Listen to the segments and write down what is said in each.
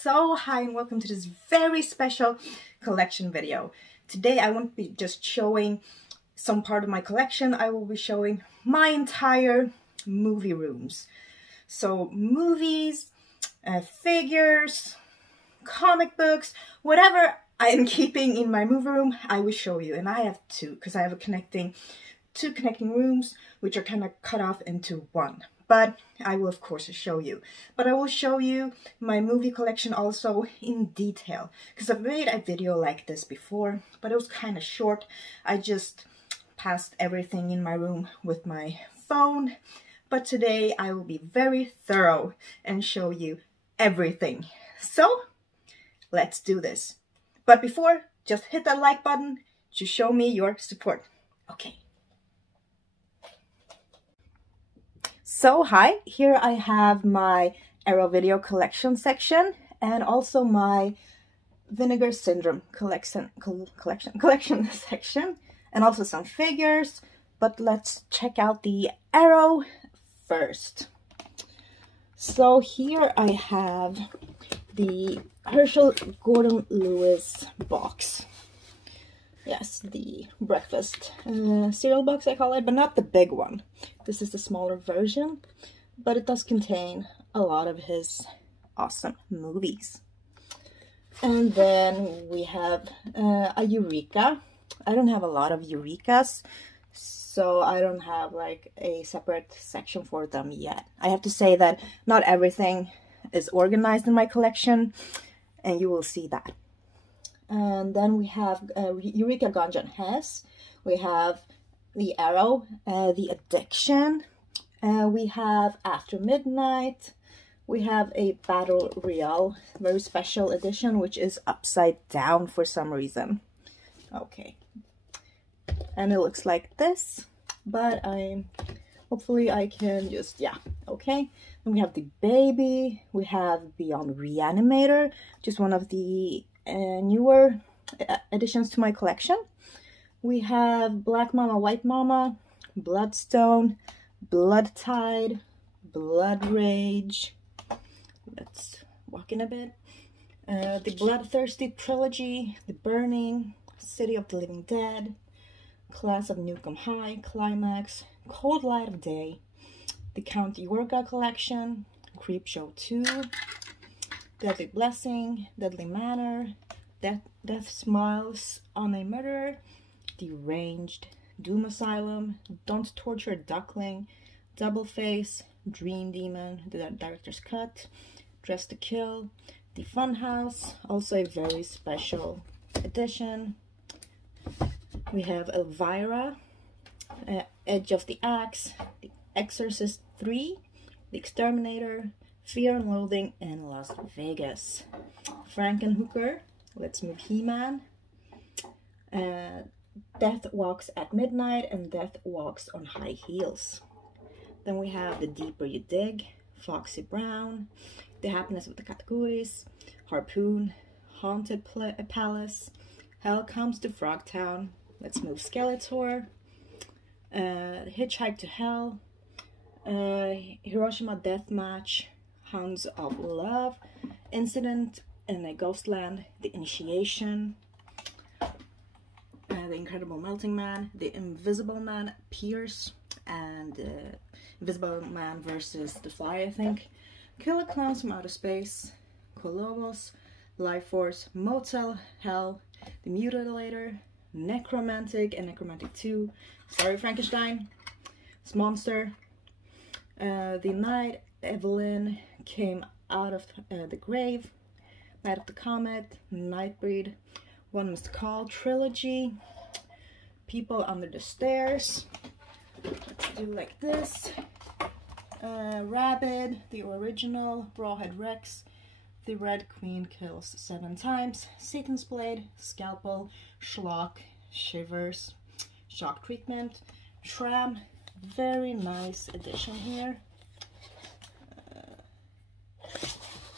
So hi and welcome to this very special collection video. Today I won't be just showing some part of my collection, I will be showing my entire movie rooms. So movies, figures, comic books, whatever I am keeping in my movie room, I will show you. And I have two, because I have two connecting rooms, which are kind of cut off into one. But I will of course show you. But I will show you my movie collection also in detail. Because I've made a video like this before, but it was kind of short. I just passed everything in my room with my phone. But today I will be very thorough and show you everything. So, let's do this. But before, just hit that like button to show me your support. Okay. So hi, here I have my Arrow video collection section and also my Vinegar Syndrome collection section, and also some figures. But let's check out the Arrow first. So here I have the Herschel Gordon Lewis box. Yes, the breakfast cereal box I call it, but not the big one. This is the smaller version, but it does contain a lot of his awesome movies. And then we have a Eureka. I don't have a lot of Eurekas, so I don't have like a separate section for them yet. I have to say that not everything is organized in my collection, and you will see that. And then we have Eureka Ganja and Hess. We have the Arrow, the Addiction. We have After Midnight. We have a Battle Royale, very special edition, which is upside down for some reason. Okay. And it looks like this, but hopefully I can just, yeah, okay. And we have the Baby. We have Beyond Reanimator, just one of the newer additions to my collection. We have Black Mama, White Mama, Bloodstone, Blood Tide, Blood Rage. Let's walk in a bit. The Bloodthirsty Trilogy, The Burning, City of the Living Dead, Class of Nukem High, Climax, Cold Light of Day, the Count Yorga Collection, Creepshow 2, Deadly Blessing, Deadly Manor, Death Smiles on a Murderer, Deranged, Doom Asylum, Don't Torture a Duckling, Double Face, Dream Demon, the Director's Cut, Dress to Kill, The Funhouse, also a very special edition. We have Elvira, Edge of the Axe, The Exorcist 3, The Exterminator, Fear and Loathing in Las Vegas, Frankenhooker, Let's Move He-Man, Death Walks at Midnight, and Death Walks on High Heels. Then we have The Deeper You Dig, Foxy Brown, The Happiness of the Categories, Harpoon, Haunted Palace, Hell Comes to Frogtown, Let's Move Skeletor, Hitchhike to Hell, Hiroshima Deathmatch, Hounds of Love, Incident in a Ghostland, The Initiation, The Incredible Melting Man, The Invisible Man, Pierce, and Invisible Man versus The Fly, I think, Killer Clowns from Outer Space, Colobos, Life Force, Motel Hell, The Mutilator, Necromantic and Necromantic 2, Sorry Frankenstein, Monster, The Night Evelyn Came Out of the Grave, Night of the Comet, Nightbreed, One Must Call Trilogy, People Under the Stairs. Let's do like this. Rabid, the original, Rawhead Rex, The Red Queen Kills 7 Times, Satan's Blade, Scalpel, Schlock, Shivers, Shock Treatment, Shram, very nice edition here.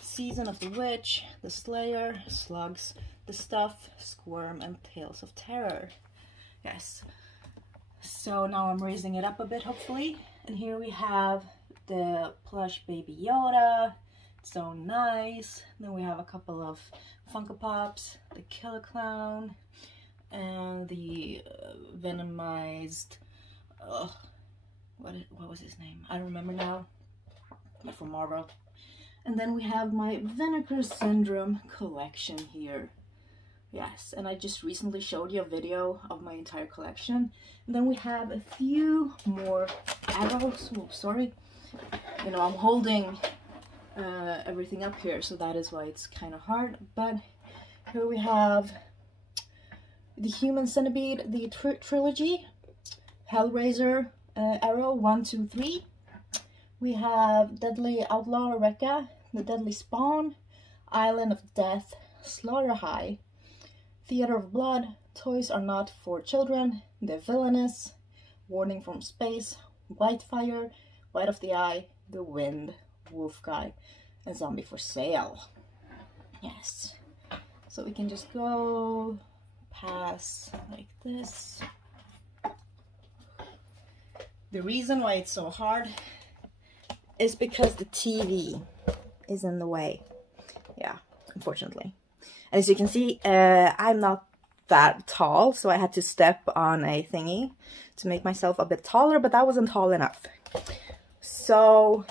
Season of the Witch, The Slayer, Slugs, The Stuff, Squirm, and Tales of Terror. Yes. So now I'm raising it up a bit, hopefully. And here we have the plush Baby Yoda, So nice. Then we have a couple of Funko Pops, the Killer Clown, and the venomized, what was his name? I don't remember now, but from Marvel. And then we have my Vinegar Syndrome collection here. Yes, and I just recently showed you a video of my entire collection. And then we have a few more arrows. Oh, sorry. You know, I'm holding everything up here, so that is why it's kind of hard. But here we have the Human Centipede, the trilogy, Hellraiser, Arrow 1, 2, 3. We have Deadly Outlaw Rekka, The Deadly Spawn, Island of Death, Slaughter High, Theater of Blood, Toys Are Not for Children, The Villainous, Warning from Space, Whitefire, White of the Eye, The Wind, Wolf Guy, and Zombie for Sale. Yes. So we can just go pass like this. The reason why it's so hard is because the TV is in the way. Yeah, unfortunately. And as you can see, I'm not that tall, so I had to step on a thingy to make myself a bit taller, but that wasn't tall enough. So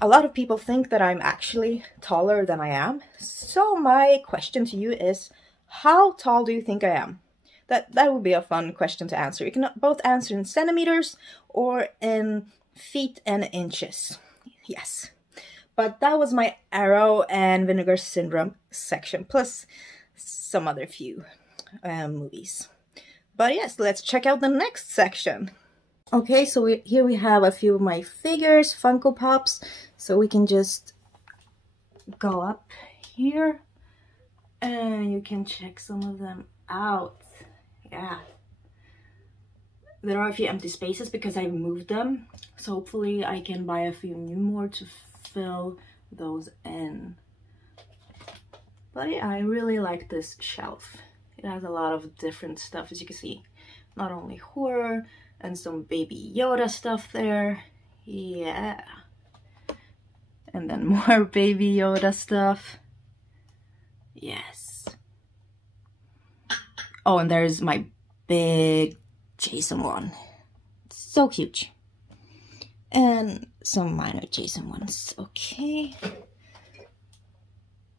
a lot of people think that I'm actually taller than I am. So my question to you is, how tall do you think I am? That would be a fun question to answer. You can both answer in centimeters or in feet and inches. Yes. But that was my Arrow and Vinegar Syndrome section, plus some other few movies. But yes, let's check out the next section. Okay, so here we have a few of my figures, Funko Pops. So we can just go up here and you can check some of them out. Yeah. There are a few empty spaces because I moved them. So hopefully I can buy a few new more to fill those in. But yeah, I really like this shelf. It has a lot of different stuff, as you can see. Not only horror and some Baby Yoda stuff there. Yeah. And then more Baby Yoda stuff. Yes. Oh, and there's my big Jason one. So cute. And some minor Jason ones. Okay.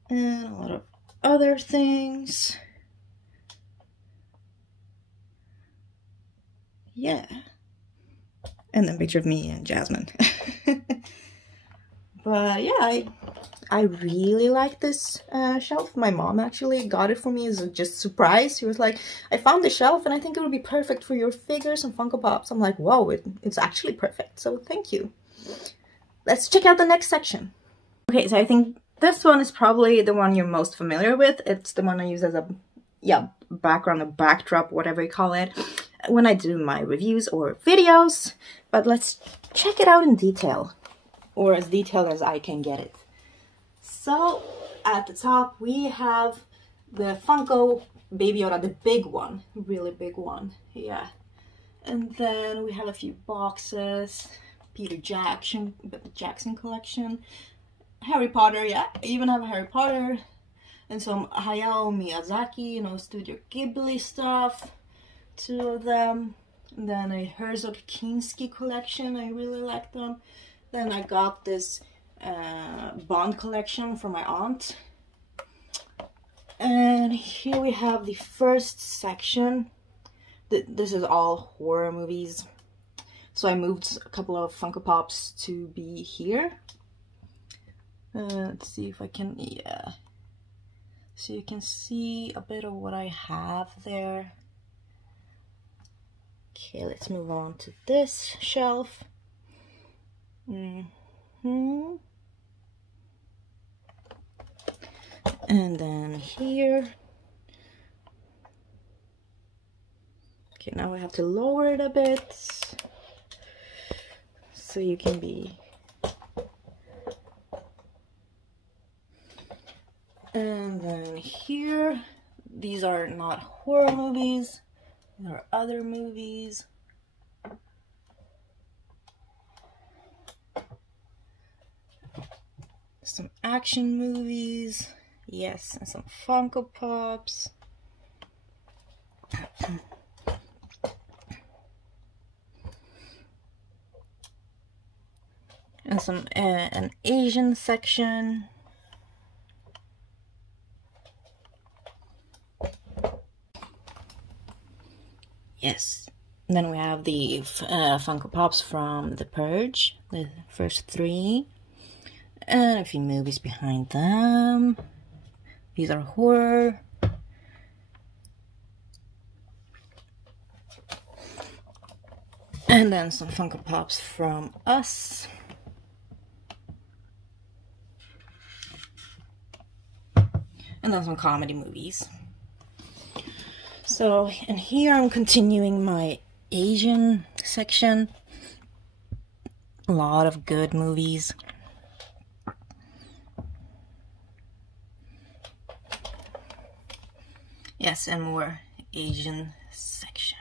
And a lot of other things. Yeah. And then a picture of me and Jasmine. But yeah, I really like this shelf. My mom actually got it for me as a just surprise. She was like, I found the shelf and I think it would be perfect for your figures and Funko Pops. I'm like, whoa, it's actually perfect. So thank you. Let's check out the next section. Okay, so I think this one is probably the one you're most familiar with. It's the one I use as a, background or backdrop, whatever you call it, when I do my reviews or videos. But let's check it out in detail, or as detailed as I can get it. So at the top we have the Funko Baby Yoda, the big one, really big one, yeah. And then we have a few boxes, Peter Jackson collection, Harry Potter, yeah, I even have a Harry Potter, and some Hayao Miyazaki, you know, Studio Ghibli stuff, 2 of them. And then a Herzog Kinski collection, I really like them. Then I got this Bond collection from my aunt. And here we have the first section. This is all horror movies. So I moved a couple of Funko Pops to be here. Let's see if I can, yeah. So you can see a bit of what I have there. Okay, let's move on to this shelf. And then here. Okay, now I have to lower it a bit so you can be. And then here, these are not horror movies, there are other movies. Some action movies. Yes, and some Funko Pops. And some an Asian section. Yes. And then we have the Funko Pops from The Purge, the first 3. And a few movies behind them. These are horror. And then some Funko Pops from Us. And then some comedy movies. So, and here I'm continuing my Asian section. A lot of good movies. Yes, and more Asian section.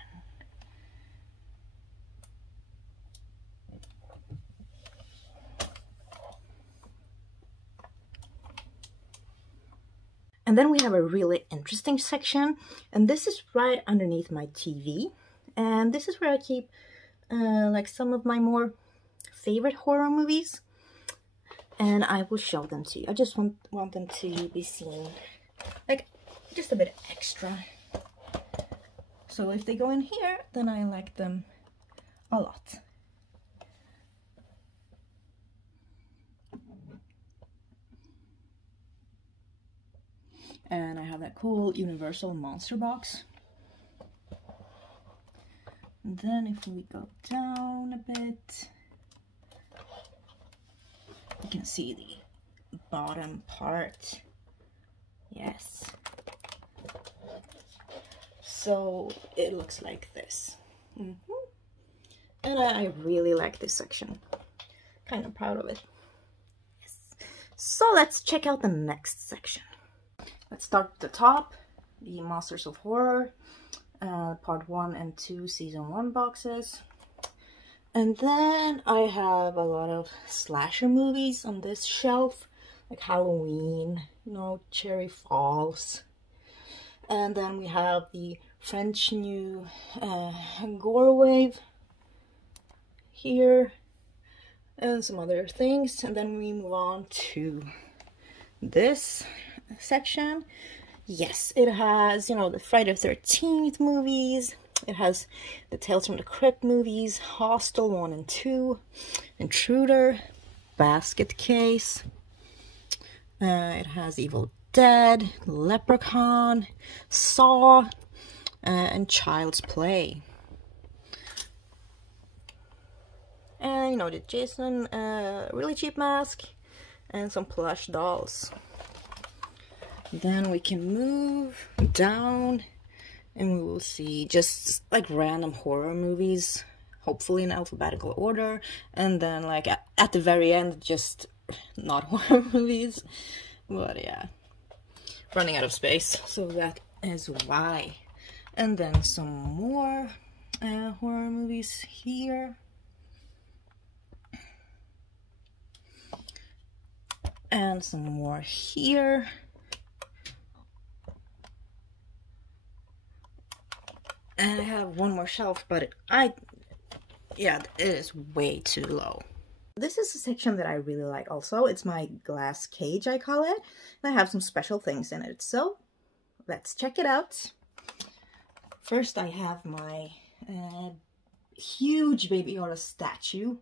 And then we have a really interesting section, and this is right underneath my TV. And this is where I keep like some of my more favorite horror movies. And I will show them to you. I just want them to be seen, like just a bit extra. So if they go in here, then I like them a lot. And I have that cool Universal Monster box. And then if we go down a bit, you can see the bottom part. Yes. So it looks like this. And I really like this section. Kind of proud of it. Yes. So let's check out the next section. Let's start at the top, the Monsters of Horror, part 1 and 2 season 1 boxes. And then I have a lot of slasher movies on this shelf, like Halloween, you know, Cherry Falls. And then we have the French New Gore Wave here, and some other things. And then we move on to this section. Yes, it has, you know, the Friday the 13th movies. It has the Tales from the Crypt movies, Hostel 1 and 2, Intruder, Basket Case. It has Evil Dead, Leprechaun, Saw, and Child's Play. And, you know, the Jason really cheap mask and some plush dolls. Then we can move down and we will see just like random horror movies, hopefully in alphabetical order, and then like at the very end just not horror movies. But yeah, running out of space, so that is why. And then some more horror movies here. And some more here. And I have one more shelf, but it is way too low. This is a section that I really like also. It's my glass cage, I call it. And I have some special things in it. So let's check it out. First I have my huge Baby Yoda statue.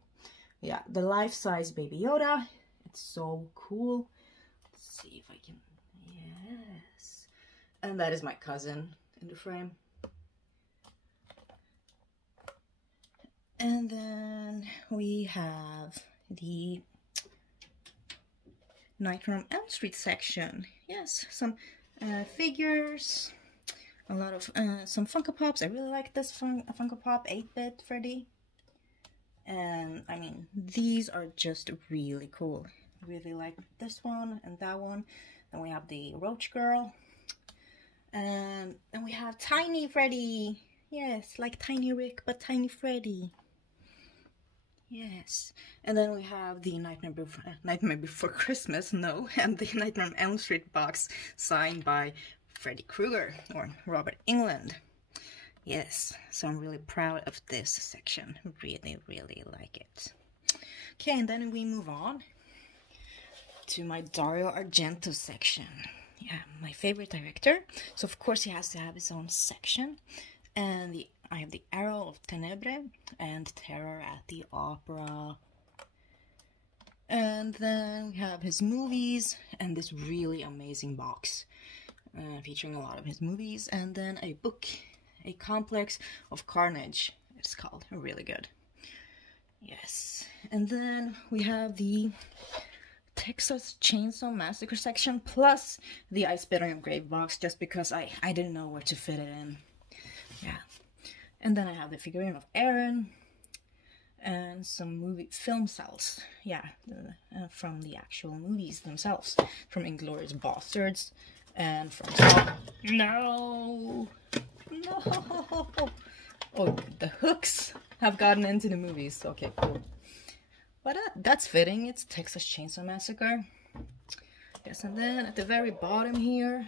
Yeah, the life-size Baby Yoda. It's so cool. Let's see if I can... Yes. And that is my cousin in the frame. And then we have the Nightmare on Elm Street section. Yes, some figures, a lot of some Funko Pops. I really like this Funko Pop 8-bit Freddy. And I mean, these are just really cool. Really like this one and that one. Then we have the Roach Girl. And then we have Tiny Freddy. Yes, like Tiny Rick, but Tiny Freddy. Yes, and then we have the Nightmare Before Christmas, no, and the Nightmare on Elm Street box signed by Freddy Krueger or Robert Englund. Yes, so I'm really proud of this section. Really, really like it. Okay, and then we move on to my Dario Argento section. Yeah, my favorite director. So of course he has to have his own section. And I have the Arrow of Tenebrae and Terror at the Opera. And then we have his movies and this really amazing box featuring a lot of his movies. And then a book, A Complex of Carnage, it's called. Really good. Yes. And then we have the Texas Chainsaw Massacre section plus the I Spit on Your Grave box, just because I didn't know where to fit it in. Yeah. And then I have the figurine of Aaron and some film cells. Yeah, from the actual movies themselves, from Inglourious Basterds and from No. Oh, the hooks have gotten into the movies. Okay, cool. But that's fitting. It's Texas Chainsaw Massacre. Yes, and then at the very bottom here,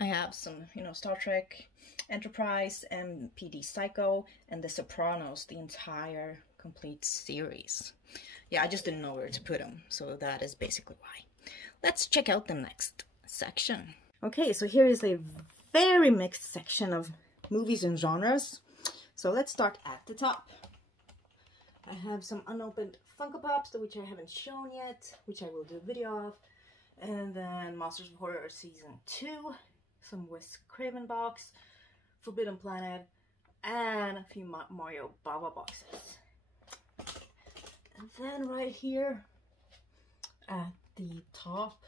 I have some, Star Trek, Enterprise, and PD Psycho, and The Sopranos, the entire complete series. Yeah, I just didn't know where to put them, so that is basically why. Let's check out the next section. Okay, so here is a very mixed section of movies and genres. So let's start at the top. I have some unopened Funko Pops, which I haven't shown yet, which I will do a video of. And then Monsters of Horror Season 2, some Wes Craven box, Forbidden Planet, and a few Mario Bava boxes. And then right here at the top,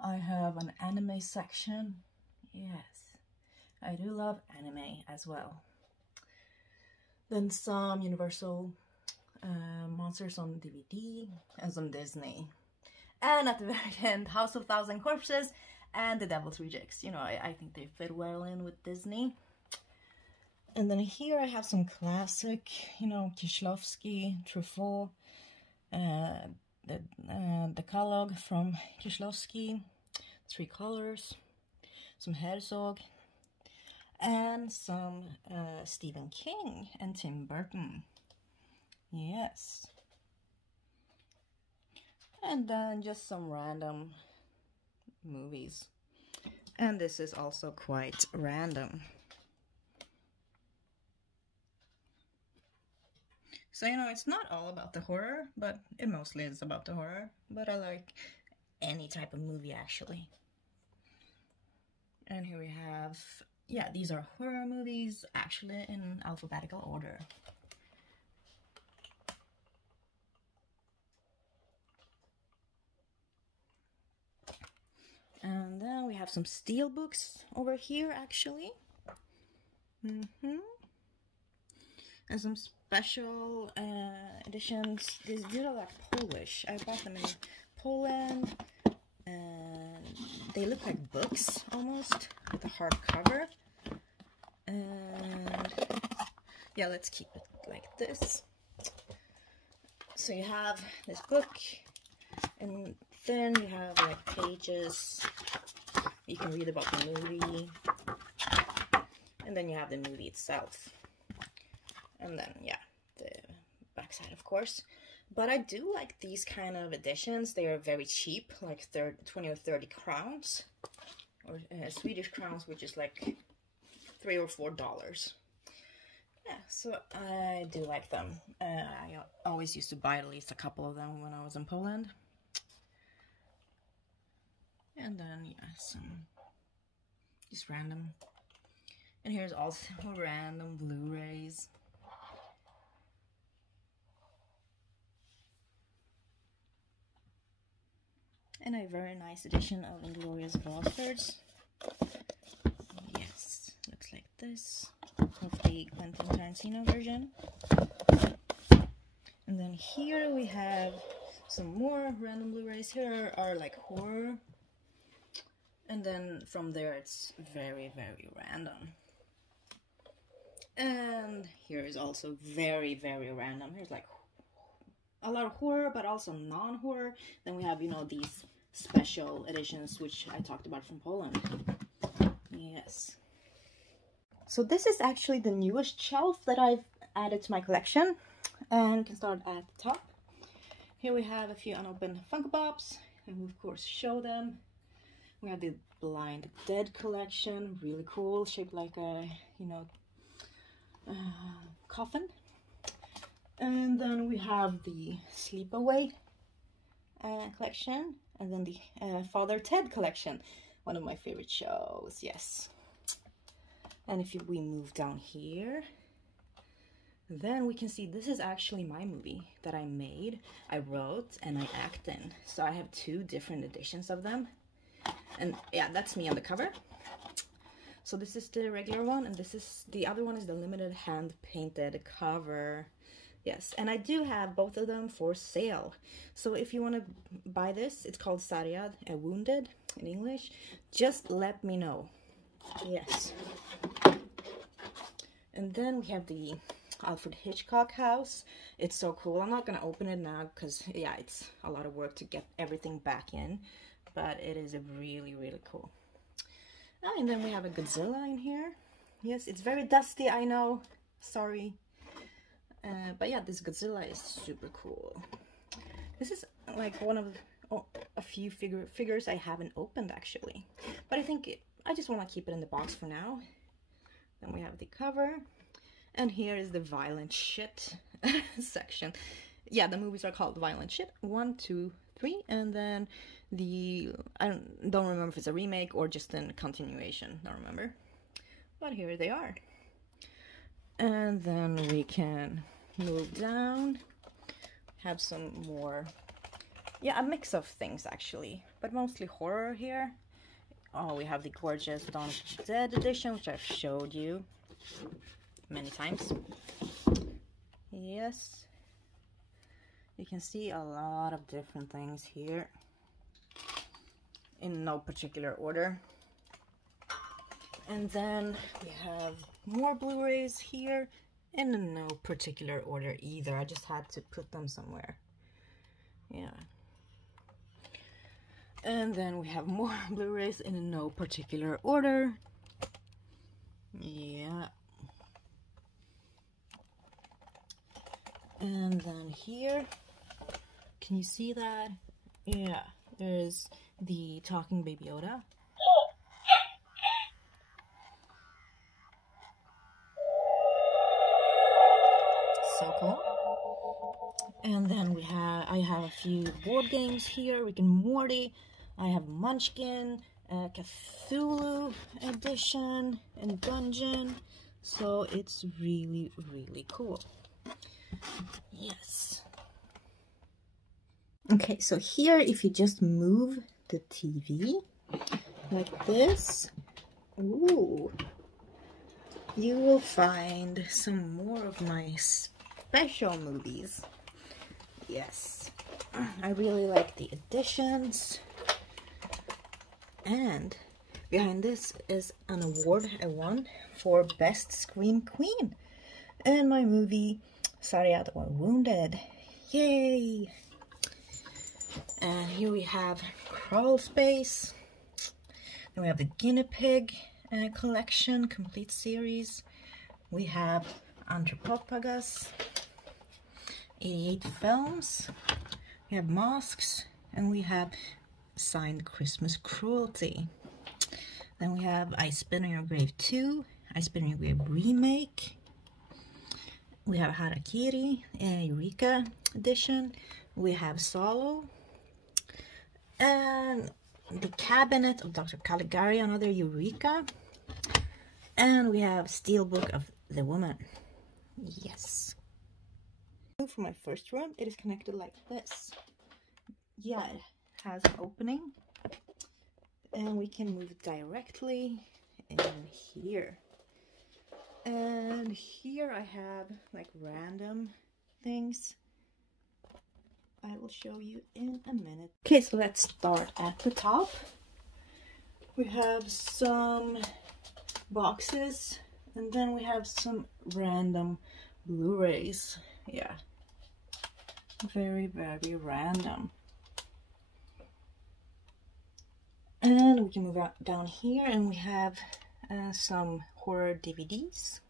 I have an anime section. Yes, I do love anime as well. Then some Universal monsters on DVD and some Disney. And at the very end, House of Thousand Corpses and The Devil's Rejects. I think they fit well in with Disney. And then here I have some classic, Kieślowski, Truffaut, the Decalogue from Kieślowski, Three Colors, some Herzog, and some Stephen King and Tim Burton. Yes. And then just some random movies. And this is also quite random. So, it's not all about the horror, but it mostly is about the horror. But I like any type of movie, actually. And here we have, these are horror movies, actually in alphabetical order. And then we have some steel books over here, actually. And some special editions. These are like Polish. I bought them in Poland. And they look like books, almost, with a hardcover. And yeah, let's keep it like this. So you have this book, and then you have like pages you can read about the movie, and then you have the movie itself, and then the backside, of course. But I do like these kind of editions. They are very cheap, like 20 or 30 crowns, or Swedish crowns, which is like $3 or $4. Yeah, so I do like them. I always used to buy at least a couple of them when I was in Poland. And then, some just random. And here's also random Blu-rays. And a very nice edition of Inglourious Basterds. Yes, looks like this. Of the Quentin Tarantino version. And then here we have some more random Blu-rays. Here are like horror. And then from there it's very, very random. And here is also very, very random. Here's like a lot of horror, but also non-horror. Then we have, you know, these special editions, which I talked about from Poland. Yes. So this is actually the newest shelf that I've added to my collection. And we can start at the top. Here we have a few unopened Funko Pops, and we of course show them. We have the Blind Dead collection, really cool, shaped like a, you know, coffin. And then we have the Sleepaway collection, and then the Father Ted collection, one of my favorite shows, yes. And if we move down here, then we can see this is actually my movie that I made, I wrote, and I act in. So I have two different editions of them. And yeah, that's me on the cover. So this is the regular one, and this is the other one is the limited hand-painted cover. Yes, and I do have both of them for sale. So if you want to buy this, it's called Saryad, Wounded in English. Just let me know. Yes. And then we have the Alfred Hitchcock house. It's so cool. I'm not gonna open it now because yeah, it's a lot of work to get everything back in, but it is really, really cool. And then we have a Godzilla in here. Yes, it's very dusty, I know, sorry. But yeah, this Godzilla is super cool. This is like one of a few figures I haven't opened actually, but I think I just want to keep it in the box for now. Then we have the cover. And here is the violent shit section. Yeah, the movies are called Violent Shit 1, 2, 3, and then I don't remember if it's a remake or just a continuation. Don't remember. But here they are. And then we can move down. Have some more. Yeah, a mix of things actually, but mostly horror here. Oh, we have the gorgeous Dawn of the Dead edition, which I've showed you many times. Yes, you can see a lot of different things here in no particular order. And then we have more Blu-rays here in no particular order either. I just had to put them somewhere. Yeah. And then we have more Blu-rays in no particular order. Yeah. And then here, can you see that? Yeah, there's the talking Baby Yoda. So cool. And then I have a few board games here. Rick and Morty. I have Munchkin, Cthulhu edition, and Dungeon. So it's really, really cool. Yes. Okay, so here, if you just move the TV like this, ooh, you will find some more of my special movies. Yes, I really like the editions. And behind this is an award I won for Best Scream Queen in my movie Saryad or Wounded. Yay! And here we have Crawl Space. Then we have the Guinea Pig collection, complete series. We have Anthropophagus, 88 films. We have Masks, and we have Signed Christmas Cruelty. Then we have I Spit on Your Grave 2, I Spit on Your Grave Remake. We have Harakiri, Eureka edition. We have Solo. And the Cabinet of Dr. Caligari, another Eureka. And we have Steelbook of the Woman. Yes. For my first room, it is connected like this. Yeah, it has an opening. And we can move directly in here. And here I have like random things I will show you in a minute. Okay, so let's start at the top. We have some boxes, and then we have some random Blu-rays. Yeah. Very, very random. And we can move out down here, and we have some horror DVDs.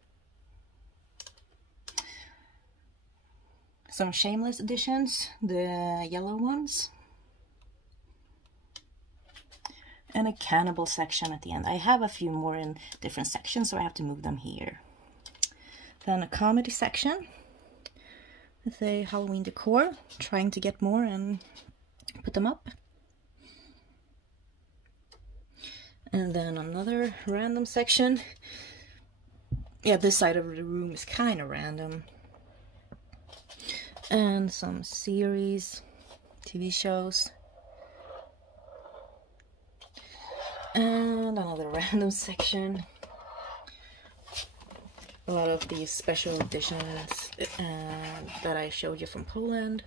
Some Shameless editions, the yellow ones. And a cannibal section at the end. I have a few more in different sections, so I have to move them here. Then a comedy section with a Halloween decor, trying to get more and put them up. And then another random section. Yeah, this side of the room is kind of random. And some series, TV shows. And another random section. A lot of these special editions that I showed you from Poland.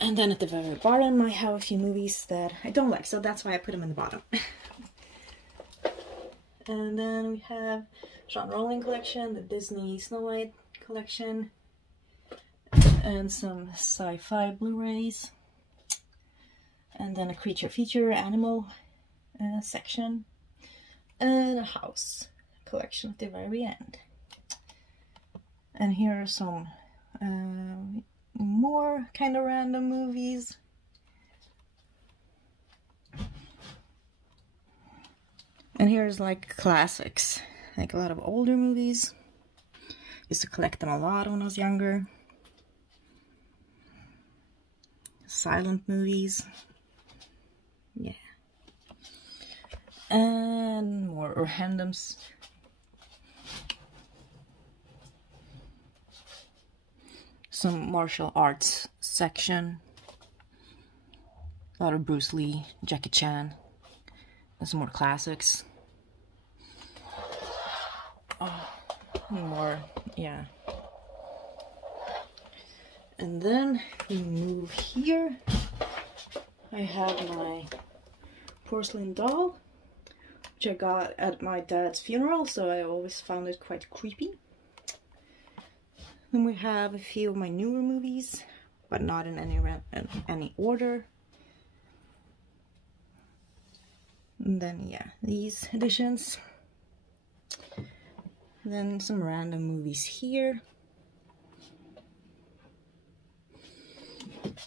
And then at the very bottom I have a few movies that I don't like, so that's why I put them in the bottom. And then we have John Rowling collection, the Disney Snow White collection, and some sci-fi Blu-rays. And then a creature feature animal section, and a house collection at the very end. And here are some more kind of random movies. And here's like classics, like a lot of older movies. Used to collect them a lot when I was younger. Silent movies. Yeah. And more randoms. Some martial arts section. A lot of Bruce Lee, Jackie Chan. And some more classics. Oh, more, yeah. And then we move here. I have my porcelain doll, which I got at my dad's funeral, so I always found it quite creepy. Then we have a few of my newer movies, but not in any order. And then, yeah, these editions. Then some random movies here.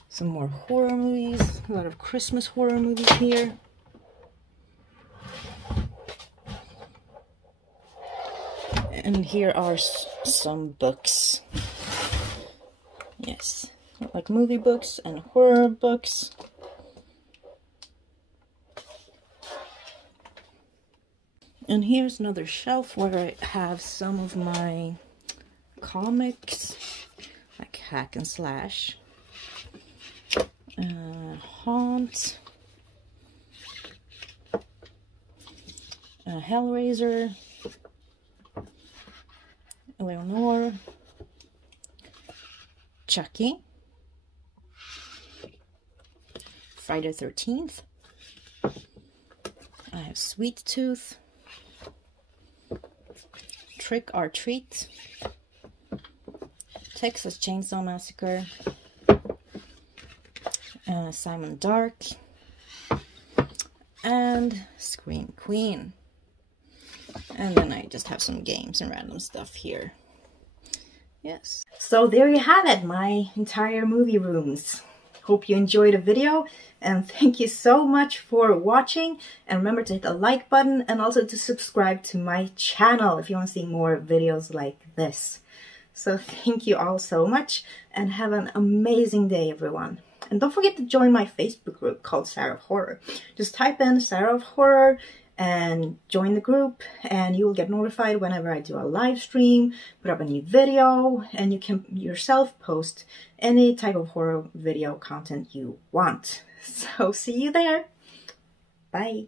Some more horror movies, a lot of Christmas horror movies here. And here are some books. Yes, like movie books and horror books. And here's another shelf where I have some of my comics, like Hack and Slash, Haunt, Hellraiser, Eleanor, Chucky, Friday the 13th. I have Sweet Tooth, Trick or Treat, Texas Chainsaw Massacre, Simon Dark, and Scream Queen. And then I just have some games and random stuff here. Yes. So there you have it, my entire movie rooms. Hope you enjoyed the video, and thank you so much for watching. And remember to hit the like button and also to subscribe to my channel if you want to see more videos like this. So thank you all so much, and have an amazing day, everyone. And don't forget to join my Facebook group called Sarah of Horror. Just type in Sarah of Horror and join the group, and you will get notified whenever I do a live stream, put up a new video, and you can yourself post any type of horror video content you want. So see you there. Bye.